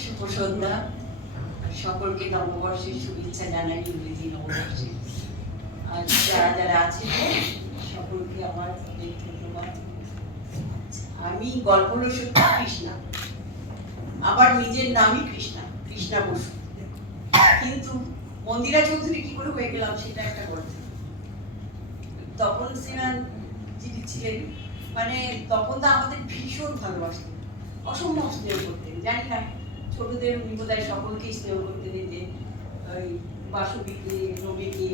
শুভ সন্ধ্যা। সকলকে নববর্ষের শুভেচ্ছা জানাই, ইংরেজি নববর্ষে। আর যারা যারা আছেন সকলকে আমার ধন্যবাদ। আমি গল্প সত্যি কৃষ্ণা, আমার নিজের নামই কৃষ্ণা, কৃষ্ণা বসু। কিন্তু মন্দিরা চৌধুরী কি করে হয়ে গেলাম সেটা একটা গল্প। তপন সিনহা যিনি ছিলেন, মানে তপন দা আমাদের ভীষণ ভালোবাসতেন, অসম্ভব স্নেহ করতেন। জানি না ছোটদের উনি বোধহয় সকলকেই স্নেহ করতেন, যে ওই বাসুবিকে, রবিকে,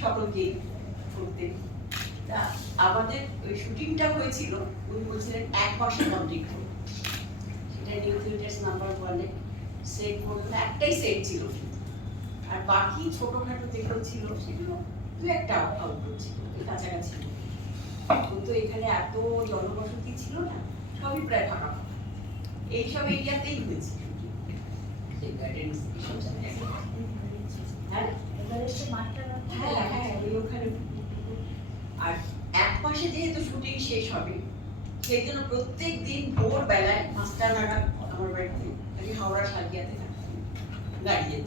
সকলকে করতেন। তা আমাদের ওই শুটিংটা হয়েছিল, উনি বলছিলেন 1 মাসে কমপ্লিট করবো। সেটা নিউ থিয়েটার্স নাম্বার 1-এ সেট করলো, একটাই সেট ছিল, আর বাকি ছোটখাটো যেগুলো ছিল সেগুলো দু একটা আউটডোর ছিল, কাছাকাছি। কিন্তু এখানে এত জনবসতি ছিল না, সবই প্রায় ফাঁকা ফাঁকা। এইসব এরিয়াতেই হয়েছে। আর 1 মাসে যেহেতু শুটিং শেষ হবে, সেই জন্য প্রত্যেক দিন ভোর বেলায় 5টা নাগাদ আমার বাড়িতে, আমি হাওড়া সাজিয়াতে থাকতাম, গাড়ি যেত।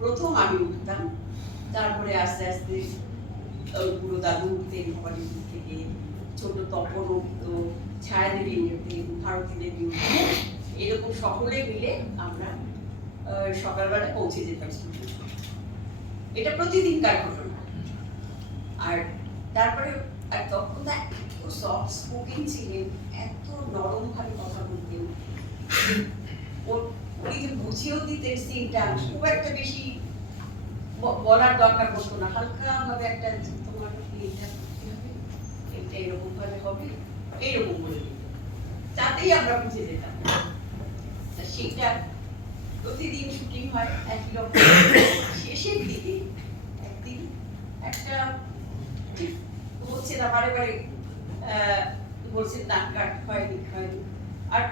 প্রথম আমি উঠতাম, তারপরে আস্তে আস্তে পুরো দাদু উঠতেন ভবানী থেকে, ছোট তপন উঠত, ছায়া দেবী উঠতেন, ভারতী দেবী উঠতেন, এরকম সকলে মিলে আমরা সকালবেলা পৌঁছে যেতাম। এটা প্রতিদিনকার ঘটনা। আর তারপরে তখন না এত সফট স্পোকেন ছিলেন, এত নরম ভাবে কথা বলতেন, উনি যে বুঝিয়েও দিতেন সিনটা, খুব একটা বেশি বলার দরকার পড়তো না, হালকা ভাবে একটা তোমার এটা করতে হবে, এটা এরকম ভাবে হবে, এইরকম বলে দিত, তাতেই আমরা বুঝে যেতাম। সেটা প্রতিদিন শুটিং হয় একই রকম। শেষের দিকে একদিন একটা ঠিক হচ্ছে না, বারে বারে বলছে নাক কাট হয়নি হয়নি। আর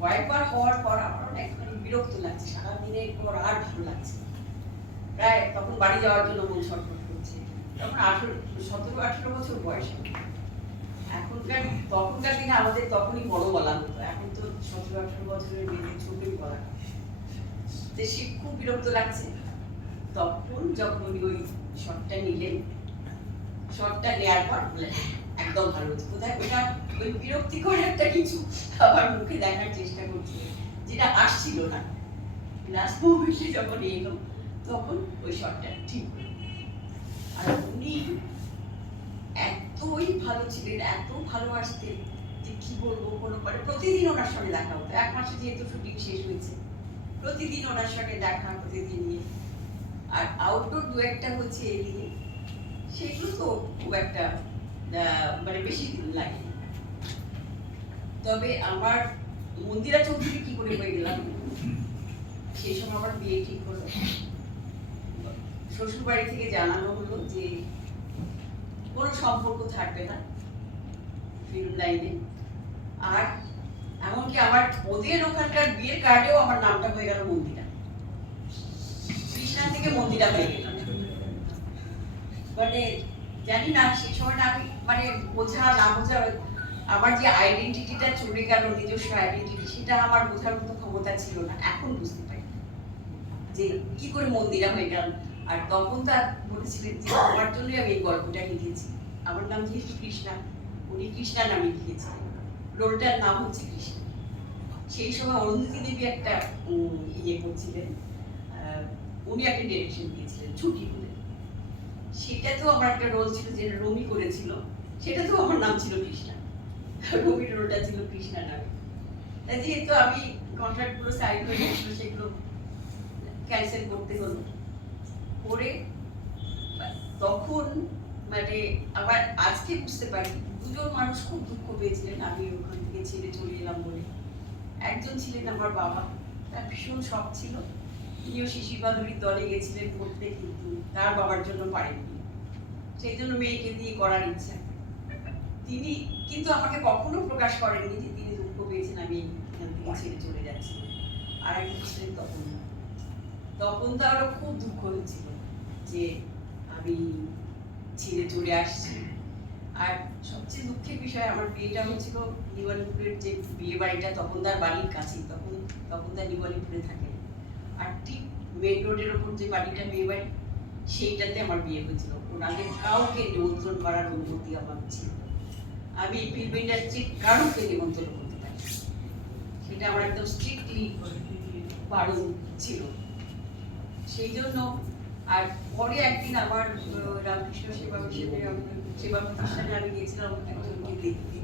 কয়েকবার হওয়ার পর আমার অনেক বিরক্ত লাগছে, সারাদিনের পর আর ভালো লাগছে। প্রায় তখন বাড়ি যাওয়ার জন্য মন ছটফট করছে। তখন 17-18 বছর বয়স। এখনকার তখনকার দিনে আমাদের তখনই বড় বলা হতো, এখন তো 17-18 বছরের মেয়েদের ছোটই বলা। তো সে খুব বিরক্ত লাগছে। তখন যখন উনি ওই শটটা নিলেন, শটটা নেওয়ার পর বলে একদম ভালো হচ্ছে, কোথায় ওটা ওই বিরক্তিকর একটা কিছু আবার মুখে দেখার চেষ্টা করছে, যেটা আসছিল না। লাস্ট মোমেন্টে যখন এলো তখন ওই শটটা ঠিক হলো। আর উনি এতই ভালো ছিলেন, এত ভালোবাসতেন যে কি বলবো, কোনো মানে প্রতিদিন ওনার সঙ্গে দেখা হতো। 1 মাসে যেহেতু শুটিং শেষ হয়েছে, প্রতিদিন ওনার সঙ্গে দেখা, প্রতিদিন নিয়ে। আর আউটডোর দু একটা হচ্ছে এদিকে, সেগুলো তো খুব একটা মানে বেশি দিন লাগে। তবে আমার মন্দিরা চৌধুরী কি করে হয়ে গেলাম, সেই সময় আমার বিয়ে ঠিক হলো। শ্বশুর বাড়ি থেকে জানানো হলো যে কোনো সম্পর্ক থাকবে না ফিল্ম লাইনে। আর এমনকি আমার ওদের ওখানকার বিয়ের কার্ডেও আমার নামটা হয়ে গেল মন্দিরা, কৃষ্ণা থেকে মন্দিরা হয়ে গেল। মানে জানি না সেই সময়টা আমি মানে বোঝা না বোঝা, আমার যে আইডেন্টিটিটা চলে গেল, নিজস্ব আইডেন্টিটি, সেটা আমার বোঝার মতো ক্ষমতা ছিল না। এখন বুঝতে পারি যে কি করে মন্দিরা হয়ে গেল। আর তখন তার বলেছিলেন যে আমার জন্যই আমি এই গল্পটা লিখেছি। আমার নাম যেহেতু কৃষ্ণা, উনি কৃষ্ণা নামে লিখেছিলেন, রোলটার নাম হচ্ছে কৃষ্ণা। সেই সময় অরুন্ধতী দেবী একটা ইয়ে করছিলেন, উনি একটা ডিরেকশন দিয়েছিলেন ছুটি বলে। সেটাতেও আমার একটা রোল ছিল, যেটা রমি করেছিল, সেটাতেও আমার নাম ছিল কৃষ্ণা, রমির রোলটা ছিল কৃষ্ণা নামে। তাই যেহেতু আমি কন্ট্রাক্ট পুরো সাইন হয়ে গেছিল, সেগুলো ক্যান্সেল করতে হলো। করে তখন মানে আবার আজকে বুঝতে পারি দুজন মানুষ খুব দুঃখ পেয়েছিলেন আমি ওখান থেকে ছেড়ে চলে এলাম বলে। একজন ছিলেন আমার বাবা, তার ভীষণ শখ ছিল, তিনিও শিশির বাদুড়ির দলে গেছিলেন করতে, কিন্তু তার বাবার জন্য পারেননি, সেই জন্য মেয়েকে দিয়ে করার ইচ্ছা। তিনি কিন্তু আমাকে কখনো প্রকাশ করেননি যে তিনি দুঃখ পেয়েছেন আমি এখান থেকে ছেড়ে চলে যাচ্ছি। আর একজন ছিলেন তখন, তখন তো আরো খুব দুঃখ হচ্ছিল যে আমি ছেড়ে চলে আসছি। আর সবচেয়ে দুঃখের বিষয় আমার বিয়েটা হচ্ছিল নিবালিপুরের যে বিয়ে বাড়িটা তপনদার বাড়ির কাছেই, তপনদার নিবালিপুরে থাকেন। আর ঠিক মেন রোডের ওপর যে বাড়িটা বিয়ে বাড়ি, সেইটাতে আমার বিয়ে হয়েছিল। ওনাদের কাউকে নিমন্ত্রণ করার অনুমতি আমার ছিল না। আমি এই ফিল্ম ইন্ডাস্ট্রির কারোকে নিমন্ত্রণ করতে পারি, সেটা আমার একদম স্ট্রিক্টলি বারণ ছিল। সেই জন্য আর পরে একদিন আমার রামকৃষ্ণ সেবা হিসেবে সেবা প্রতিষ্ঠানে আমি গিয়েছিলাম একজনকে দেখতে,